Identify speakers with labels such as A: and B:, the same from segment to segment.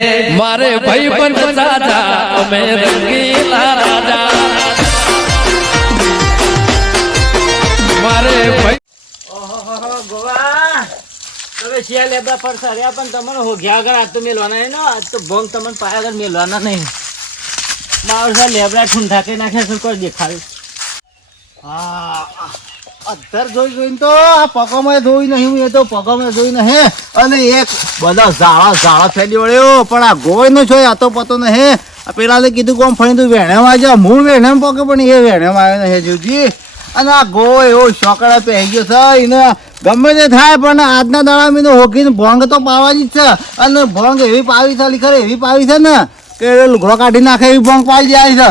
A: મારે ભાઈ પણ દાદા અમે રંગીલા રાજા. મારે ભાઈ
B: ગોવા. તમે શિયા લેબા પર સર્યા પણ તમને હોગ્યા આગળ આજ તો મેલવાના નહીં આજ તો ભોંગ તમને પાયા આગળ મેલવાના નહીં. મારો સર લેબડા ઠુંઠાકી નાખ્યા શું કોઈ દેખાડ્યું.
C: હા અધર જોઈ જોઈને તો આ પગોમાં જોઈ નહીં એ તો પગોમાં જોઈ નહીં અને એક બધા ઝાડા ઝાડા ફેલી વળ્યો, પણ આ ગોય નો જોઈ, આ તો પતો નહીં પેલા કીધું કોમ ફણી તું વેણેમાં આવી હું વેણેમ પગે, પણ એ વેણેમાં આવ્યો નહીં જોજી અને આ ગોય એવો શોકડા પહેરી ગયો છે, એને ગમે તે થાય, પણ આજના દાડા મેં હોકીને ભોંગ તો પાવાની જ છે. અને ભોંગ એવી પાવી છે ખરે એવી પાવી છે ને, કે લુગડો કાઢી નાખે એવી ભોંગ પાવી જાય છે.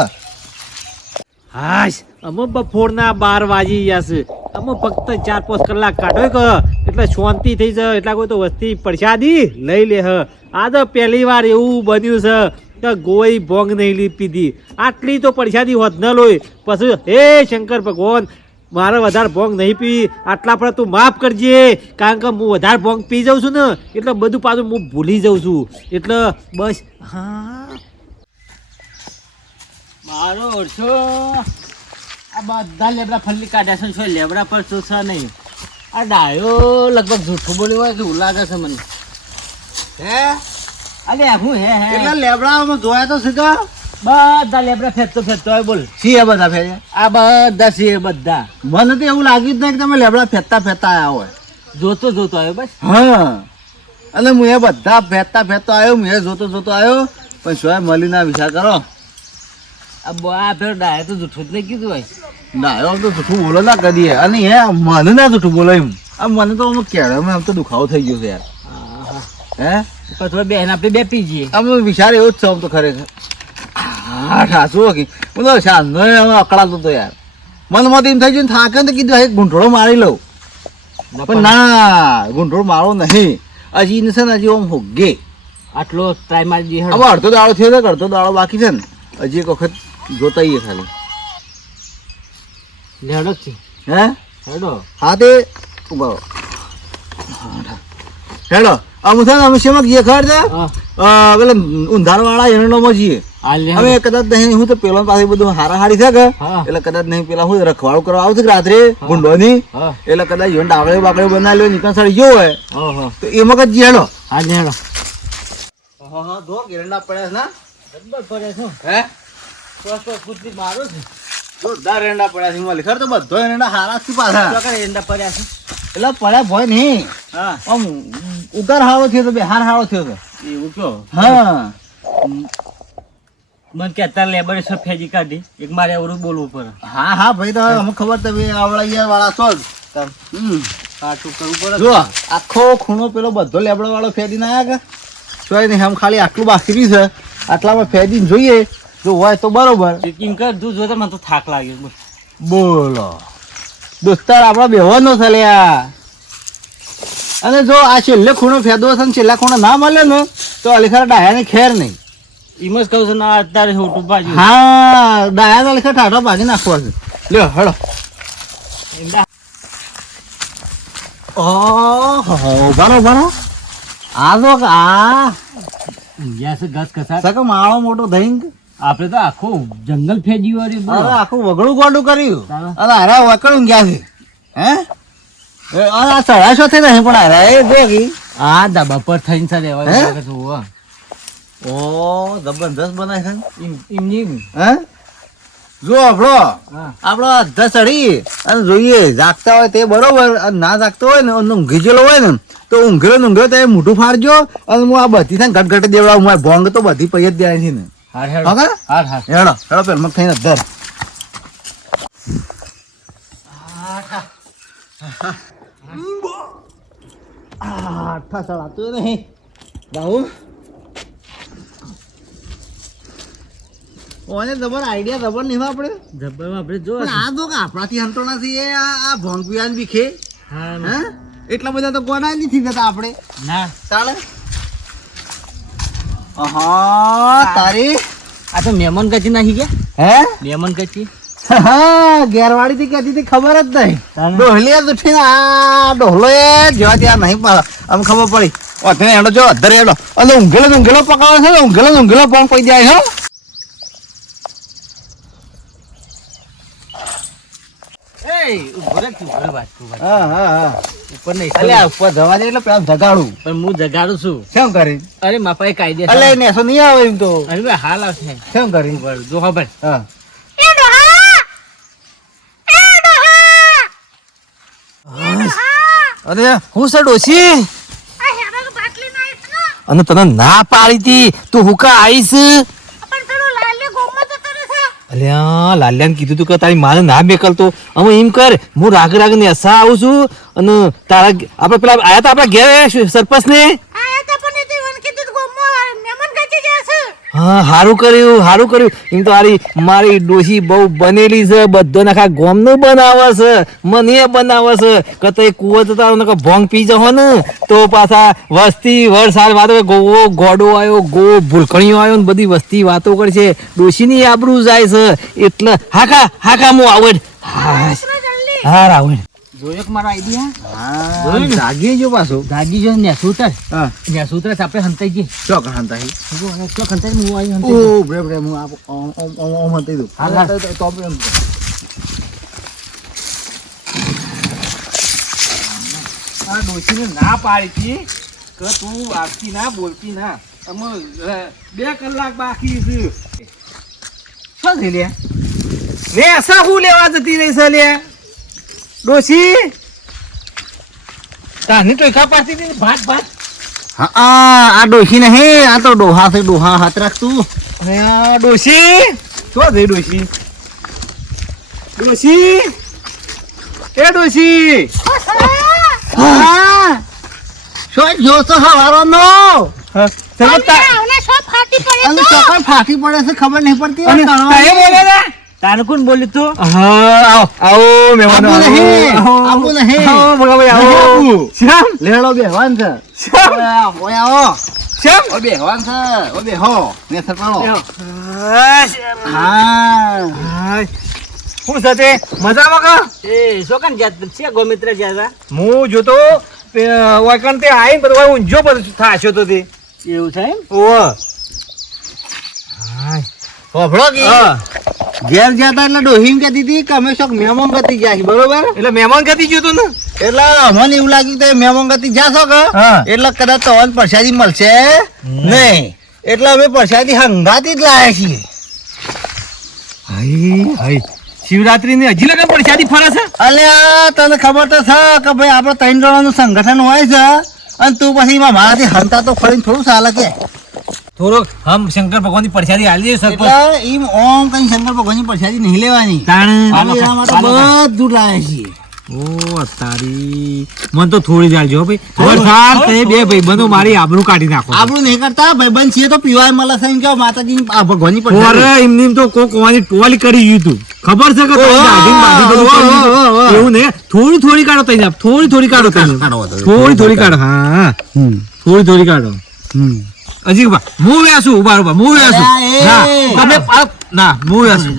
B: હાશ. અમે બપોરના બાર વાગી ગયા છે. અમે ફક્ત ચાર પાંચ કલાક કાઢો કે, એટલે શાંતિ થઈ જાય, એટલા કોઈ તો વસ્તી પ્રસાદી લઈ લે હ. આ તો પહેલી વાર એવું બન્યું છે કે ગોઈ ભોંગ નહીં લી પીધી. આટલી તો પ્રસાદી હોત ન લોય પછી, હે શંકર ભગવાન, મારે વધારે ભોંગ નહીં પી. આટલા પર તું માફ કરજે. કારણ કે હું વધારે ભોંગ પી જાઉં છું ને, એટલે બધું પાછું હું ભૂલી જાઉં છું. એટલે બસ, હા. મારો ઓછો આ બધા લેબડા ફલ્લી કાઢ્યા છે લેબડા પર છે નહીં. આ ડાયો લગભગ જૂઠું બોલ્યું હોય એવું લાગે છે મને.
C: હે?
B: અરે હું હે હે.
C: એટલે લેબડામાં જોયા તો સીધા
B: બધા લેબડા ફેરતો ફેરતો હોય બોલ.
C: સીએ બધા ફેરે?
B: આ બધા સીએ બધા.
C: મને તો એવું લાગ્યું જ નહીં કે તમે લેબડા ફેરતા ફેરતા આવ્યા હોય.
B: જોતો જોતો આવ્યો બસ.
C: હા. અને હું એ બધા ફેરતા ફેરતો આવ્યો હું એ જોતો જોતો આવ્યો. પણ શું મળીને વિચાર કરો.
B: આ ફેર ડાયો તો જૂઠું જ નહીં કીધું હોય.
C: ડાયો તો જૂઠું બોલો ના કરીએ અને હે મને ના જૂઠું બોલો એમ. આ મને તો આમ કેળામાં આમ તો દુખાવો થઈ ગયો છે યાર. હે?
B: પછી બેન આપણે બે પી જઈએ.
C: આમ વિચાર એવો જ છે આમ તો ખરેખર. હા ઠાસું કે. હું તો અકળાતો યાર. મને મત એમ થઈ ગયું થાકે તો કીધું એક ગુંઠળો મારી લઉં. પણ ના ઘૂંટોળો મારો નહીં. હજી ને છે ને હજી આમ હોગે.
B: આટલો ટ્રાય મારી દઈએ
C: હવે અડધો દાડો થયો છે અડધો દાડો બાકી છે ને? હજી એક વખત જોતા આવીએ ખાલી
B: લેડો છે.
C: હે?
B: હેડો.
C: હા તે? ઊભા હેડો. અમે છે અમે શેમાં જઈએ ખબર છે? પેલા વાળા એરંડોમાં જઈએ અમે કદાચ નહીં હું તો પેલા પાસે બધું હારા હારી છે કે? એટલે કદાચ નહીં પેલા હું રખવાડું કરવા આવતી રાત્રે ગુંડોની? એટલે કદાચ યોન ડાકડે બાકડે બનાવેલો નીકળ સાડી ગયો હોય તો એ મગજ જઈએ હેડો.
B: હા લેડો
C: હા હા દો ગેરંડા પડ્યા ના?
B: જબ્બર પડે છે.
C: હે?
B: કુદરી મારો છે.
C: જોરદાર એરંડા પડ્યા છે મળી ખર તો બધો એરંડા હારા છે પાછા.
B: એંડા પડ્યા છે.
C: એટલે પડ્યા ભય નહીં.
B: હા.
C: આમ હારો થયો તો બે હાર હારો થયો તો.
B: એવું કયો
C: હા.
B: મને કે અત્યારે લેબર ફેજી કાઢી. એક મારે એવું બોલવું પડે.
C: હા હા ભાઈ તો અમને ખબર તમે આવડા વાળા છો જ. હમ.
B: કાટું કરવું પડે.
C: જો આખો ખૂણો પેલો બધો લેબડો વાળો ફેરીને આવ્યા કે? નહીં આમ ખાલી આટલું બાકી છે. આટલામાં ફેરીને જોઈએ. જો હોય તો બરોબર.
B: ચેકિંગ કર તું જોતા મને તો થાક લાગ્યો બોલો.
C: દોસ્તાર આપણો બેહવાનો છે લ્યા. અને જો આ છેલ્લે ખૂણો ફેદો છે ને છેલ્લા ખૂણો ના મળે ને તો અલીખર ડાયાને ખેર નહીં.
B: એમ જ કહું છું ના અત્યારે હોટું બાજુ.
C: હા ડાયા અલીખા ટાઢો ભાગી નાખવો છે. લ્યો હળો. ઓહો બરો બરો આ તો આ
B: ઊંઘ્યા છે કસા
C: સકે માળો મોટો દહીં
B: આપણે તો આખું જંગલ ફેજી વાળી
C: આખું વગડું ગોડું કર્યું.
B: અરે
C: અરે હારા વકડું ગયા છે હે? આ સડાશો થઈ નહીં પણ હારા? એ જોગી
B: આ ધાબા પર થઈને
C: સર
B: એવા છે.
C: ઓ જબરદસ્ત બનાય છે ને.
B: એમ- એમ
C: હે? જો આપણો આપણો અડધા ચડી અને જોઈએ જાગતા હોય તે બરોબર અને ના જાગતો હોય ને ઊંઘીજેલો હોય ને તો ઊંઘેલો ઊંઘ્યો તો એ મોઢું ફાડજો અને હું આ બધી થાય ગટગટ દેવડાવ હું ભોંગ તો બધી પૈયા જ દેવાય છે ને.
B: હાર હેડો હાર હાર.
C: હેડો હેડો પેલ મત થઈને અધર આઠા ચડાતું નહીં. બાહુ. ઓને જબર આઈડિયા જબર નહીં આપણે?
B: જો
C: આ તો આપણાથી હંતો નથી એ આ આ ભોંગ પીવાન બીખે
B: હા?
C: એટલા બધા તો કોના નથી થતા આપણે.
B: ના.
C: ચાલે? હા. તારી?
B: આ તો મહેમાન કચી નાખી ગયા.
C: હે?
B: મહેમાન કચી
C: હા થી કહેતી હતી ખબર જ નહીં? ડોહલી જ ઉઠીને આ ડોહલો એ જેવા ત્યાં નહીં પાડે. આમ ખબર પડી. ઓથે હેડો જો અધર હેડો. અને ઊંઘેલો ઊંઘેલો પકાવે છે ઊંઘેલો ઊંઘેલો પણ પડી જાય હો. હા હા હા.
B: ઉપર નહીં
C: અલ્યા ઉપર જવા દે એટલે પેલા જગાડું.
B: પણ હું જગાડું છું.
C: કેમ કરી?
B: અરે માપા કાયદે
C: અલે નેસો નહીં આવે એમ તો.
B: અરે હાલ આવશે.
C: કેમ કરી?
B: જો ખબર
C: હા. અરે હું છે ડોશી? અને તને ના પાડી તી. તું હુકા આવીશ અલ્યા, લાલ્યાને કીધું તું કે તારી માને ના મેકલતો અમે એમ કર, હું રાગ રાગ ને હસા આવું છું અને તારા આપણે પેલા આયા તા આપણા ઘેર સરપંચ ને હા સારું કર્યું સારું કર્યું. એમ તો મારી મારી ડોશી બહુ બનેલી છે બધો નાખા ગોમનું બનાવે છે મને બનાવે છે. કે તો કુવો તો તારો નકર ભોંગ પી જવો ને તો પાછા વસ્તી વરસાદ વાતો ગોવો ગોડો આવ્યો ગો ભૂલકણીઓ આવ્યો ને બધી વસ્તી વાતો કરશે. ડોશીની આબરૂ જાય છે. એટલે હાકા હાકા હું આવડ. હા હા રાવણ.
B: જોયો કે મારો આઈડિયા
C: હા? જાગી જો પાછો.
B: દાદી જો ને સૂતર
C: હા.
B: ને સૂતર આપણે હંતાઈ
C: ચોક હંતાઈ?
B: તો હંતાઈ હું આવી હંતાઈ
C: ઓ બ્રે બ્રે હું આપ ઓમ ઓમ ઓમ ઓમ હંતાઈ દઉં.
B: હા, હા.
C: તો તો તો
B: આ ડોશીને ના પાડી કે તું વાગતી ના બોલતી ના. અમે બે કલાક બાકી છે. શું લે અસા હું લેવા જતી રહી છે લે ડોશી? તાની તો પાસી હતી ને ભાત ભાત.
C: હા આ ડોશી નહીં આ તો ડોહા છે ડોહા હાથ રાખતું.
B: અરે આ ડોશી? શું થઈ ડોશી? ડોશી? એ ડોશી!
C: હા. શું
B: ચલો તા
C: અને ચોકડ ફાટી પડે છે ખબર નહીં પડતી.
A: તાને કોણ બોલ્યું તું?
B: હા આવો આવો મહેમાન
C: આવો. નહીં,
B: આવો.
C: નહીં.
B: આવો ભગાભાઈ
C: ભાઈ
B: આવો શ્યામ?
C: લેડો બેહવાન છે.
B: શ્યામ?
C: ઓય આવો,
B: શ્યામ?
C: ઓ બેહવાન છે. ઓ બેહો ને સરપાળો
B: હા. શું છે તે મજામાં કા?
A: એ શોકન કાન જાત છે ગોમિત્ર જ્યાં
B: હું જોતો વાકણ તે આઈને બધું જો ઊંઝો બધું થાશો તો તે.
A: એવું છે એમ?
B: ઓહ
C: હોભળો કે. ઘેર જતા એટલે ડોહીમ કહેતી હતી કે અમે શોખ મહેમાન ગતિ ગયા બરોબર?
B: એટલે મહેમાન ગતિ ગયો તો ને?
C: એટલે અમને એવું લાગ્યું કે મહેમાન ગતિ જાશો કે? એટલે કદાચ તો પ્રસાદી મળશે. નહીં. એટલે અમે પ્રસાદી હંગાતી જ લાયા છીએ.
B: શિવરાત્રી ની હજી લગન પ્રસાદી ફરે છે?
C: અલ્યા તને ખબર તો છે કે ભાઈ આપણે ત્રણ જણાનું સંગઠન હોય છે અને તું પછી મારાથી હંતા તો ફરીને થોડું ચાલે કે?
B: થોડોક હમ શંકર ભગવાનની પ્રસાદી આલી દે
C: એટલે એમ ઓમ કઈ શંકર ભગવાનની પ્રસાદી નહીં લેવાની. બધું લાવે છે
B: ઓ તારી મન તો થોડી જ આલજો ભાઈ. વરસાદ તે બે ભાઈ બંધો મારી આબરૂ કાઢી નાખો.
C: આબરૂ નહીં કરતા ભાઈબંધ છીએ તો પીવાય મળે છે એમ કે માતાજી ભગવાનની
B: ઓરે
C: અરે
B: એમની તો કોક કોવાની ટોલ કરી તું. ખબર છે કે બધું. દીધું? એવું ને? થોડી થોડી કાઢો તઈ થોડી થોડી કાઢો તઈ. થોડી થોડી કાઢો. હા થોડી થોડી કાઢો. હજી ઊભા. હું વેસું ઊભા ઊભા. હું વેસું ના તમે ના હું વેસું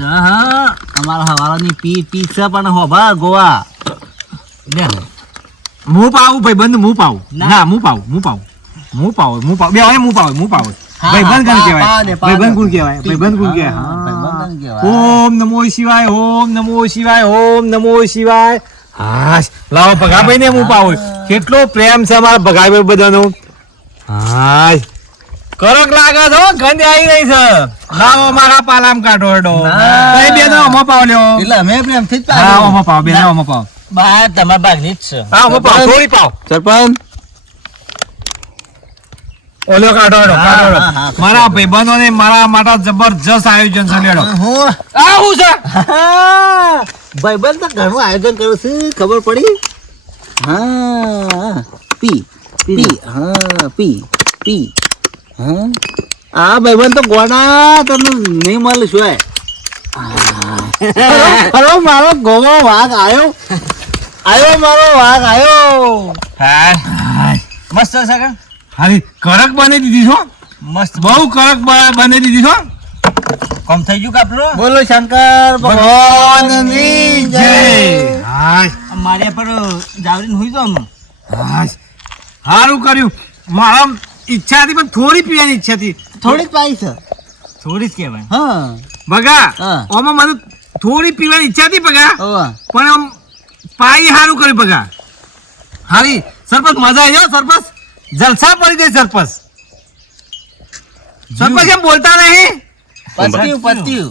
C: તમારા હવાલાની પી પી છે પણ હોભા ગોવા.
B: લે. હું પાવું ભાઈ બંધ હું પાવું. ના. હું પાવું હું પાવું. હું પાવું હું પાવું. બે હવે હું પાવું હું પાવું ભાઈ બંધ કોણ કહેવાય ભાઈ બંધ. કોણ કહેવાય ભાઈ બંધ કોણ કહેવાય.
C: હા,
B: હા. ઓમ નમો શિવાય ઓમ નમો શિવાય ઓમ નમો શિવાય. હાશ. લાવો ભગાભાઈ ને હું પાવું. કેટલો પ્રેમ છે અમારા ભગાભાઈ બધાનો. હાશ. કરક લાગે છે ગંધ આવી રહી છે. લાવો મારા પાલામ કાઢો
C: એડો
B: કઈ બે નો ઓમો પાવ લ્યો.
C: એટલે અમે પ્રેમથી જ
B: હા
C: પાડ્યું.
B: ઓમો પાવ બે ઓમો પાવ.
A: બા તમારા ભાગની જ છે.
B: હા ઓમો પાવ થોડી પાવ.
C: સરપંચ.
B: ઓલો કાઢો
C: એડો
B: કાઢો.
C: હા, હા.
B: મારા ભાઈબંધો ને મારા માટે જબરજસ્ત આયોજન છે લેડો
C: હું
B: આ હું છે?
C: ભાઈબંધ તો ઘણું આયોજન કર્યું છે ખબર પડી? હા. પી પી. હા પી પી. હા આ ભાઈબંધ તો ગોડા તને નહીં મળે શું ખરો મારો ગોવો વાઘ આવ્યો આવ્યો મારો વાઘ આવ્યો
B: હા
A: મસ્ત છે કે?
B: હારી કડક બની દીધી છો?
A: મસ્ત.
B: બહુ કડક બની દીધી છો?
A: કોમ થઈ ગયું કાપલો
C: બોલો શંકર ભગવાનની જય.
B: હા
A: મારે પર જાવરીને હુઈ તો
B: હાશ સારું કર્યું. મારા ઈચ્છા હતી પણ થોડી પીવાની ઈચ્છા હતી
C: થોડીક પાઈ છે.
B: થોડી જ કહેવાય.
C: હા. બગા
B: ઓમાં મને થોડી પીવાની ઈચ્છા હતી
C: બગા
B: પણ આમ પાઈ સારું કર્યું બગા. હારી સરપંચ મજા આવી સરપંચ. જલસા પડી ગઈ સરપંચ. સરપંચ કેમ બોલતા નહીં.
C: પત્યું પત્યું.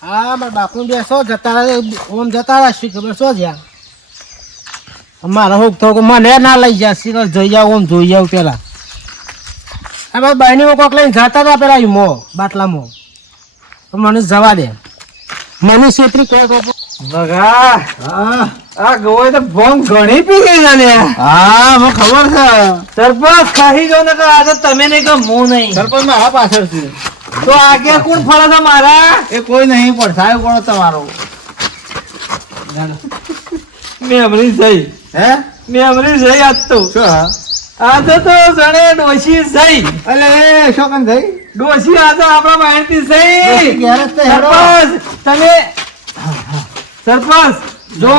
D: હા મારા બાપુ બે સો જતા રહે ઓમ જતા રહે શી ખબર શું જ્યાં મારા હોક થયો કે મને ના લઈ જાય સિંગલ જઈ જાવ ઓમ જોઈ જાવ પેલા. હા ભાઈ બહેની કોક લઈને જતા હતા પેલા ઈમો બાટલામાં. તો મને જવા દે. મને છેત્રી કહે
B: ભગા આ ગોય તો ભોંગ ઘણી પી ગઈ જાને
C: હા મને ખબર છે.
B: સરપંચ ખાઈ જો ને કે આજે તમે નહીં કે હું નહીં.
C: સરપંચ મારા પાછળ છે.
B: તો આગે કોણ ફળે છે મારા?
C: એ કોઈ નહીં પડછાયો કોણ તમારો?
B: મેમરી જઈ.
C: હે?
B: મેમરી જઈ આજ તો.
C: શું હા?
B: આજે તો જણે ડોશી જઈ
C: અલે શોકન થઈ
B: ડોશી આજે આપણા માહિતી જઈ સરપંચ તમે સરપંચ જો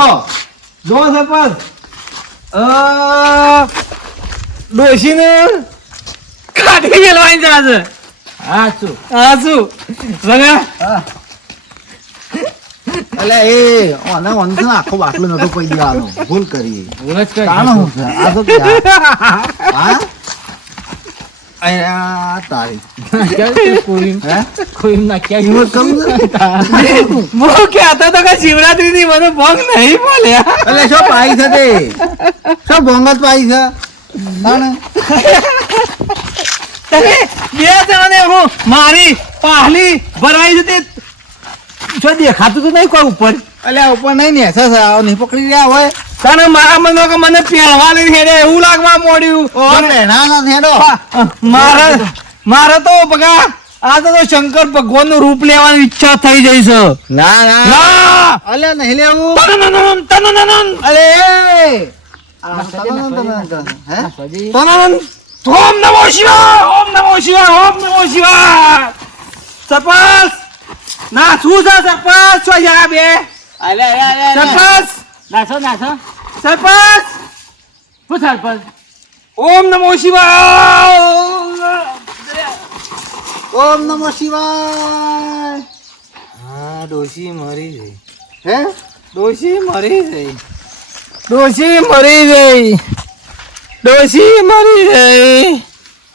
B: જો સરપંચ. અ ડોશીને કાઢી મેલવાની છે. આજે
C: હા શું?
B: હા.
C: અલે એ ઓના ને આખો બાટલો નતો કોઈ દેવાનો. ભૂલ કરી. કાનો હું છે? આ તો હા? આ તારી. હે છે
B: હું? કહેતો તો કે શિવરાત્રી ની મને ભંગ નહીં બોલ્યા
C: અલે શું પાઈ છે તે? શું ભોંગત પાઈ છે?
B: બે હું મારી પાહલી ભરાઈ જતી જો દેખાતું તો નહીં કોઈ ઉપર.
C: અલ્યા ઉપર નહીં ને એસા આવો નહીં પકડી રહ્યા હોય.
B: તને મારા મનો કે મને પહેરવા લઈ હેડે એવું લાગવા મોડ્યું.
C: ઓ લેણા ના હેડો.
B: મારા મારે તો પગા આ તો શંકર ભગવાનનું રૂપ લેવાની ઈચ્છા થઈ જઈ છે.
C: ના ના.
B: ના!
C: અલે નહીં લેવું.
B: તનનનન, તનનનન,
C: અલે
B: તનનન. ઓમ નમો શિવાય ઓમ નમો શિવાય ઓમ નમો શિવાય. સરપંચ ના શું છે સરપંચ? શું જરા બે?
D: અલે અલે અલે
B: સરપંચ?
D: નાસો નાસો.
B: સરપંચ?
D: શું સરપંચ?
B: ઓમ નમો શિવાય!
C: ઓમ નમો શિવાય!
B: હા ડોશી મરી ગઈ.
C: હે?
B: ડોશી મરી ગઈ. ડોશી મરી ગઈ. ડોશી મરી ગઈ.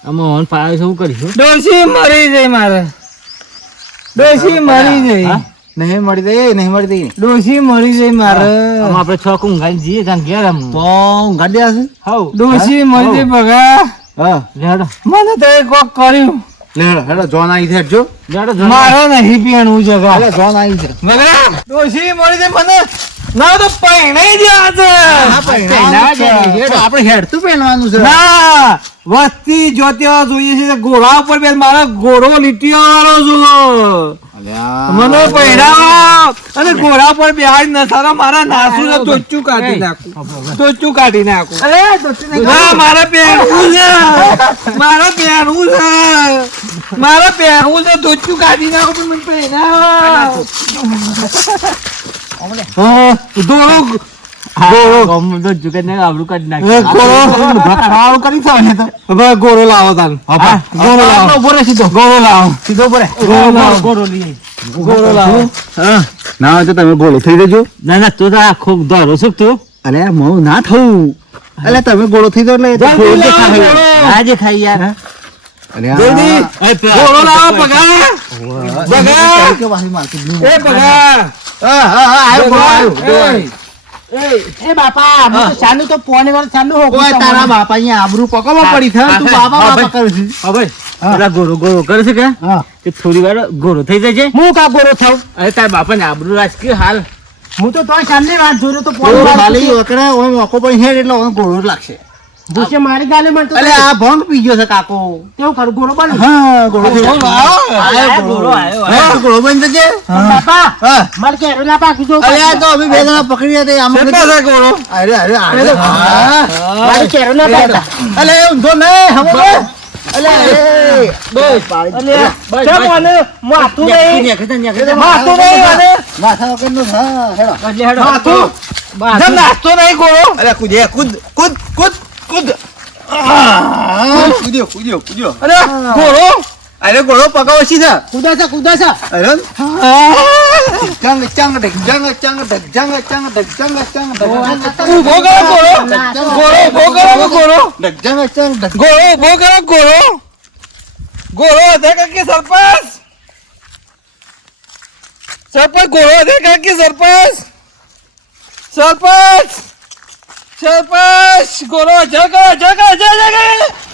D: આમાં ઓન પાયો શું કરીશું?
B: ડોશી મરી ગઈ મારે. ડોશી મરી
D: જઈ
C: નહીં મળી દે નહીં મળી દે
B: ડોશી મળી જઈ મારે.
D: આપડે આપણે છ કુંગાઈ જઈએ ત્યાં ગયા
C: તો ગાડ્યા છે
D: હવ
B: ડોશી મળી જઈ બગા
C: હા.
D: લેડો
B: મને તો એ કોક કર્યું.
C: લે હેડો હેડો જોન આવી છે જો
D: લેડો.
B: મારે નહીં પીવાનું જગા.
C: જોન આવી છે.
B: ડોશી મળી ગઈ મને. ના તો
C: હા, પહેરવાનું છે. આપણે હેડતું પહેરવાનું છે.
B: ના વસ્તી જોતી જોઈએ છે ઘોડા ઉપર બે મારા ઘોડો લીટીઓ વાળો છું મને પહેરાવો. અને ઘોડા પર બેહાડી નસારો મારા નાસું ને ચોચ્ચું કાઢી નાખું. ચોચ્ચું કાઢી નાખું.
D: અરે નહીં
B: ના મારે પહેરવું છે. મારે પહેરવું છે. મારે પહેરવું છે ચોચ્ચું કાઢી નાખું પણ મને પહેરાવો. હા, ઘોડો લાવો
C: હા,
D: ગોળો
C: ના તો તમે ગોળો થઈ જજો.
D: ના ના તું આખો દોરો શું તું?
C: અરે મઉ ના થવું. અરે તમે ગોળો થઈ જાવ એટલે ગોળો.
D: આજે ખાઈ યાર.
B: લાવો. એ પગા એ.
D: બાપા આ તો ચાલુ તો પોને વાર ચાલુ હો
C: ઓય તારા બાપા અહીંયા આબરૂ પકડવા પડી છે તું બાપા બાપા કરે છે.
D: હવે પેલા ગોરો ગોરો કરે છે કે?
C: હા.
D: કે થોડી વાર ગોરો થઈ જાય છે?
B: હું કા ગોરો થાઉં?
D: અરે તારા બાપાને આબરૂ રાજકીય હાલ.
B: હું તો તોય સામની વાત જોયો તો
C: પોને ખાલી વકડે ઓય મોકો પણ હેડ એટલે ઓય ગોળો જ લાગશે.
D: ભૂસે મારી ગાલે માં
C: અરે આ ભંગ પી ગયો છે કાકો.
D: કેવું કરું ગોરો બન
C: હા ગોળો
B: ગોળો. આવ્યો
D: ગોળો
C: ગોળો. હા, તું ગોળો બની જજે
D: બાપા
C: હા.
D: મારે કે ના પાકી જો.
C: અરે આ તો અમે બે જણા પકડી રહ્યા આમ
B: કે છે ગોળો?
C: અરે અરે અરે હા.
D: મારે કે ના પાકતા
C: અરે ઊંધો ને હમો અલે અરે
B: કેમ મને માથું નહીં. માથું નહીં મને
C: માથા વગરનો છે. હા, હેડો.
B: માથું. જેમ નાચતો નહીં ગોળો.
C: અલે કૂદ કૂદ કૂદ કૂદ. કૂદ આ, કૂદ્યો કૂદ્યો કૂદ્યો
B: અરે ઘોડો
C: અરે ઘોડો પગાવો છે ને
B: કુદા છે કુદા છે
C: અરે ચંગ ચંગ ઢગ જંગ ચંગ ઢગ જંગ ચંગ ઢગ જંગ ચંગ ઢગ
B: ઊભો કરો ઘોડો ઘોડો ઊભો કરો ઘોડો
C: ઢગ જંગ ચંગ ઢગ
B: ઘોડો ઊભો કરો ઘોડો ઘોડો અધે કે સરપંચ સરપંચ ઘોડો અધે કે સરપંચ સરપંચ સરપંચ જગ જગ જગ જગ